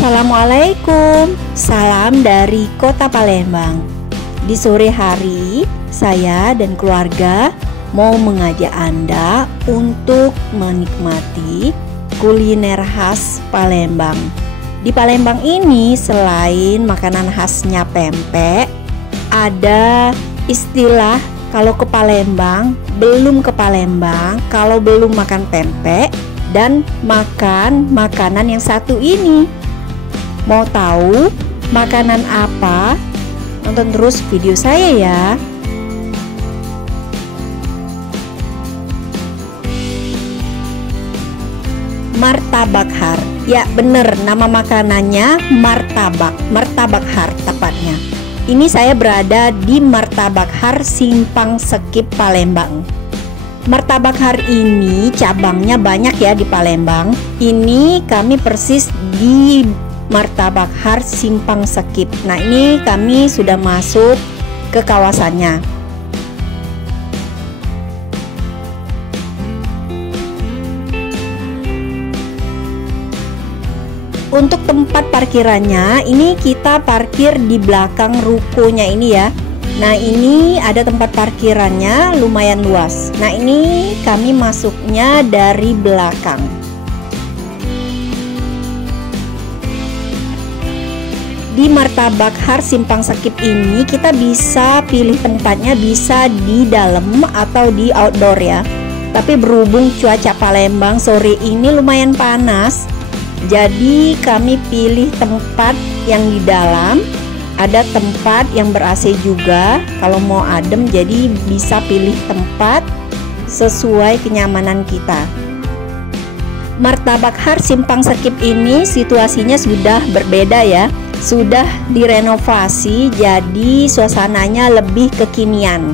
Assalamualaikum, salam dari Kota Palembang. Di sore hari, saya dan keluarga mau mengajak Anda untuk menikmati kuliner khas Palembang. Di Palembang ini selain makanan khasnya pempek, ada istilah kalau ke Palembang, belum ke Palembang, kalau belum makan pempek dan makan makanan yang satu ini. Mau tahu makanan apa? Nonton terus video saya ya. Martabak har. Ya bener, nama makanannya martabak. Martabak har tepatnya. Ini saya berada di Martabak Har Simpang Sekip Palembang. Martabak har ini cabangnya banyak ya di Palembang. Ini kami persis di Martabak Har Simpang Sekip. Nah, ini kami sudah masuk ke kawasannya. Untuk tempat parkirannya, ini kita parkir di belakang rukonya ini ya. Nah, ini ada tempat parkirannya lumayan luas. Nah, ini kami masuknya dari belakang. Di Martabak Har Simpang Sekip ini kita bisa pilih tempatnya, bisa di dalam atau di outdoor ya. Tapi berhubung cuaca Palembang sore ini lumayan panas, jadi kami pilih tempat yang di dalam. Ada tempat yang ber-AC juga kalau mau adem, jadi bisa pilih tempat sesuai kenyamanan kita. Martabak Har Simpang Sekip ini situasinya sudah berbeda ya. Sudah direnovasi, jadi suasananya lebih kekinian.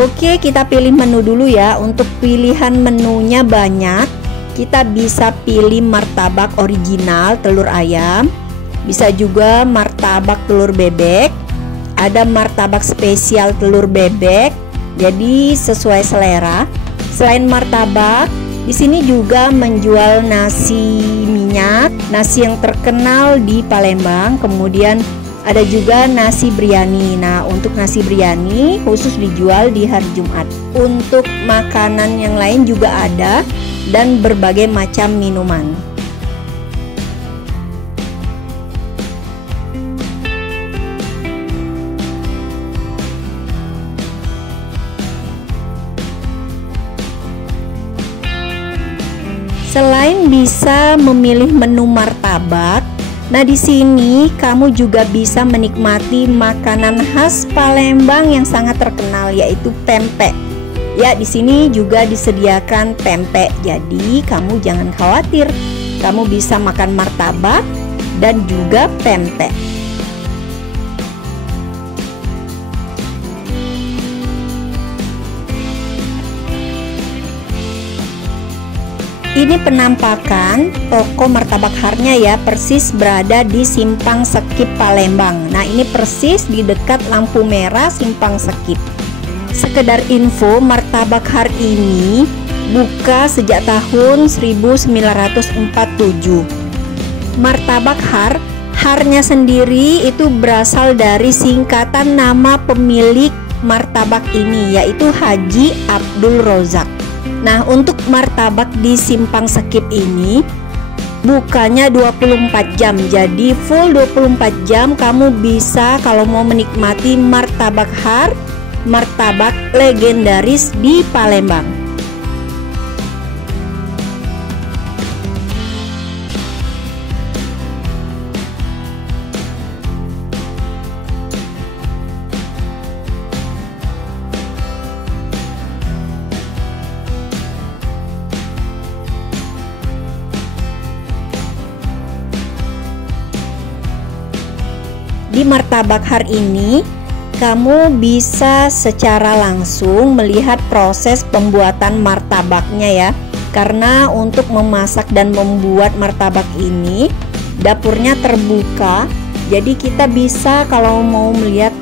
Oke, kita pilih menu dulu ya. Untuk pilihan menunya banyak. Kita bisa pilih martabak original telur ayam, bisa juga martabak telur bebek, ada martabak spesial telur bebek. Jadi sesuai selera. Selain martabak, di sini juga menjual nasi minyak, nasi yang terkenal di Palembang. Kemudian ada juga nasi biryani. Nah, untuk nasi biryani khusus dijual di hari Jumat. Untuk makanan yang lain juga ada dan berbagai macam minuman. Selain bisa memilih menu martabak, nah di sini kamu juga bisa menikmati makanan khas Palembang yang sangat terkenal, yaitu pempek. Ya, di sini juga disediakan pempek. Jadi kamu jangan khawatir, kamu bisa makan martabak dan juga pempek. Ini penampakan toko martabak harnya ya, persis berada di Simpang Sekip Palembang. Nah, ini persis di dekat lampu merah Simpang Sekip. Sekedar info, martabak har ini buka sejak tahun 1947. Martabak har, harnya sendiri itu berasal dari singkatan nama pemilik martabak ini, yaitu Haji Abdul Rozak. Nah, untuk martabak di Simpang Sekip ini bukanya 24 jam. Jadi full 24 jam kamu bisa kalau mau menikmati martabak har, martabak legendaris di Palembang. Di di martabak har ini kamu bisa secara langsung melihat proses pembuatan martabaknya ya. Karena untuk memasak dan membuat martabak ini dapurnya terbuka. Jadi kita bisa kalau mau melihat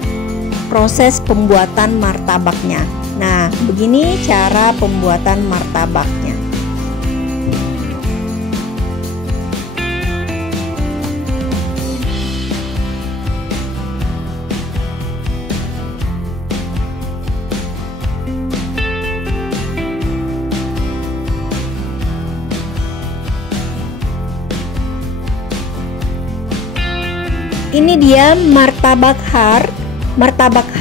proses pembuatan martabaknya. Nah, begini cara pembuatan martabaknya. Ini dia martabak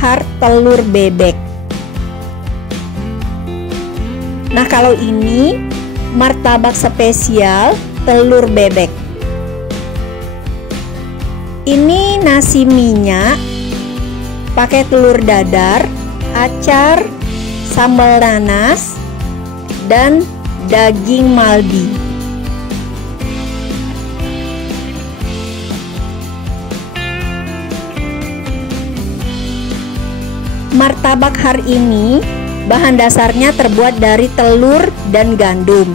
har telur bebek. Nah, kalau ini martabak spesial telur bebek. Ini nasi minyak pakai telur dadar, acar, sambal nanas, dan daging malbi. Martabak har ini bahan dasarnya terbuat dari telur dan gandum.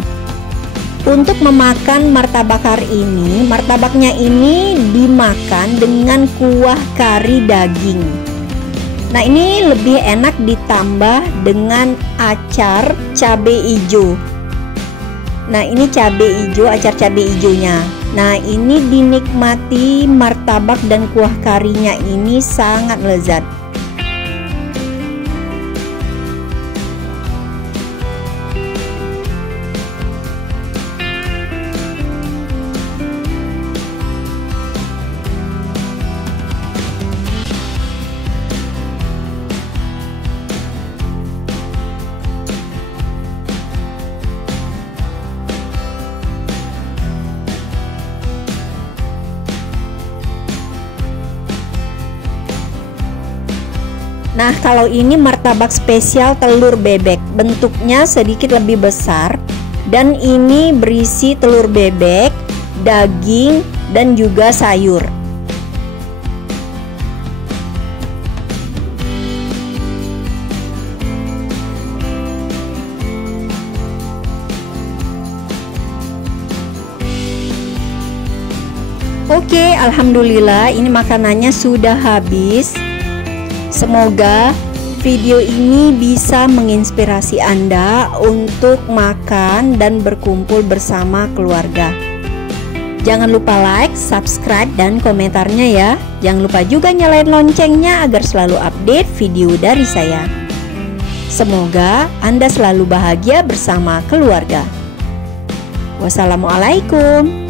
Untuk memakan martabak har ini, martabaknya ini dimakan dengan kuah kari daging. Nah, ini lebih enak ditambah dengan acar cabai hijau. Nah, ini cabai hijau, acar cabai hijaunya. Nah, ini dinikmati martabak dan kuah karinya ini sangat lezat. Nah, kalau ini martabak spesial telur bebek, bentuknya sedikit lebih besar dan ini berisi telur bebek, daging, dan juga sayur. Oke, alhamdulillah ini makanannya sudah habis. Semoga video ini bisa menginspirasi Anda untuk makan dan berkumpul bersama keluarga. Jangan lupa like, subscribe, dan komentarnya ya. Jangan lupa juga nyalain loncengnya agar selalu update video dari saya. Semoga Anda selalu bahagia bersama keluarga. Wassalamualaikum.